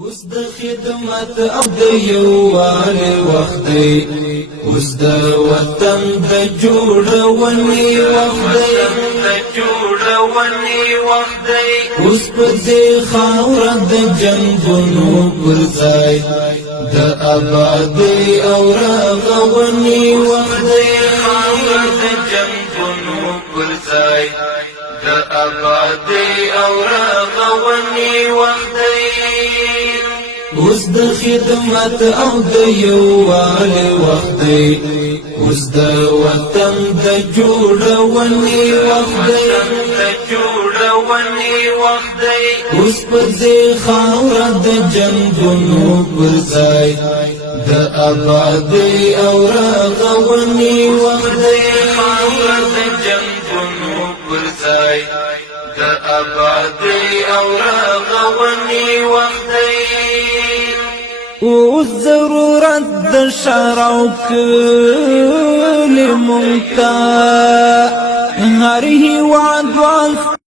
اوس د خدمت او د یووالي وخت دی، اوس د وطن د جوړونې وخت دی، اوس په دې خاوره د جنګونو پر ځای د آبادۍ او رغونې وخت دی، خاوره د جنګونو پر ځای د آبادۍ او رغونې وخت دی. اوس د خدمت او د یووالي وخت دی، اوس د وطن د جوړونې وخت دی، اوس په دې خاوره د جنګونو پر ځای د آبادۍ او رغونې وخت دی، خاوره د جنګونو پر ځای د آبادۍ او رغونې وخت دی. اوس ضرورت د شرع کلی مونږ ته هر هیواد